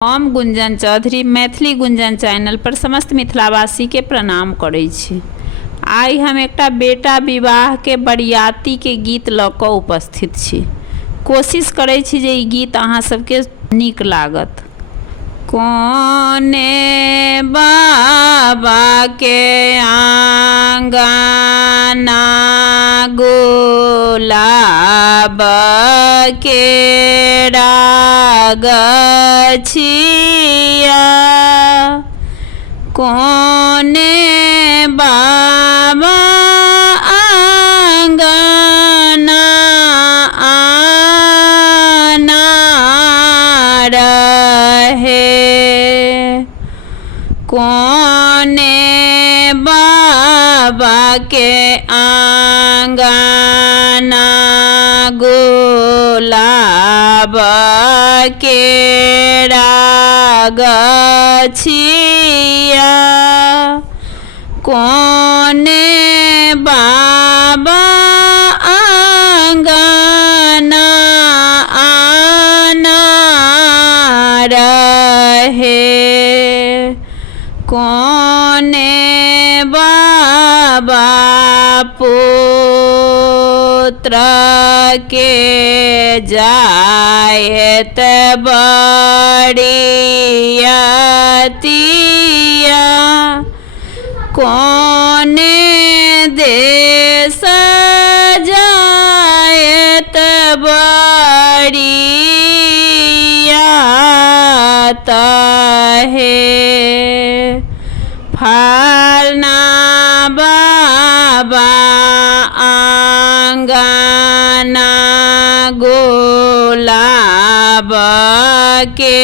हम गुंजन चौधरी मैथिली गुंजन चैनल पर समस्त मिथिलावासी के प्रणाम करै छी। आई हम एकटा बेटा विवाह के बरियाती के गीत ल क उपस्थित छी। कोशिश करै छी जे ई गीत अहाँ सबके नीक लागत। कोने बाबा के आंगना गुलाब के गछिया, कोने बाबा आंगना आना रहे, कोने बाबा के आंगना गुलाब के गछिया, कोने बाबा आंगना आना रहे, कोने बाबा पुत्र के जायत बरियातिया, कोने देश जायत बरियात है, फलना बाबा आंगना गुलाब के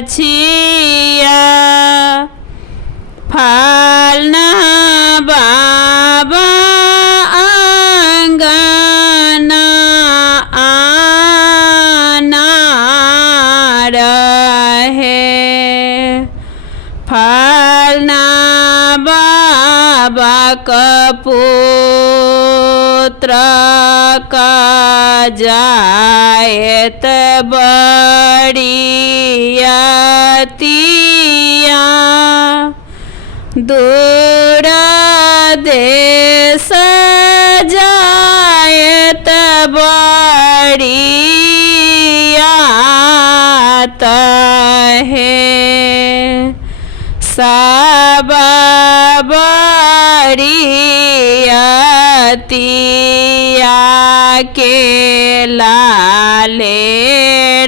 गछिया, फलना बाबा आंगना आना रहे, फलना बाबा कपुत्र का जायत बरियातिया, दूर देश जायत बरियात है, सब बरियातिया के लाले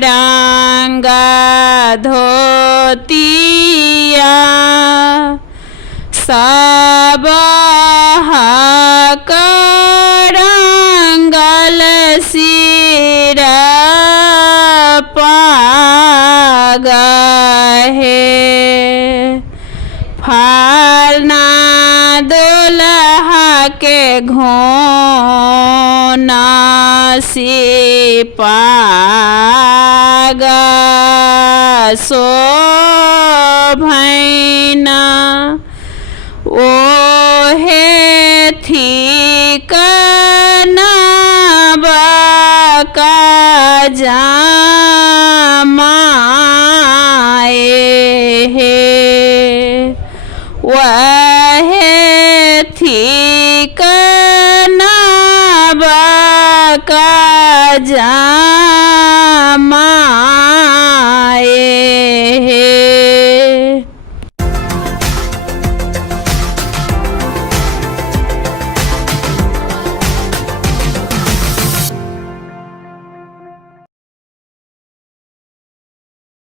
रंग धोतिया, सब रंगल सिर पाग है, फलना दुल्हा के घोना सिपाग शोभैना, ओहे थिक नबका जान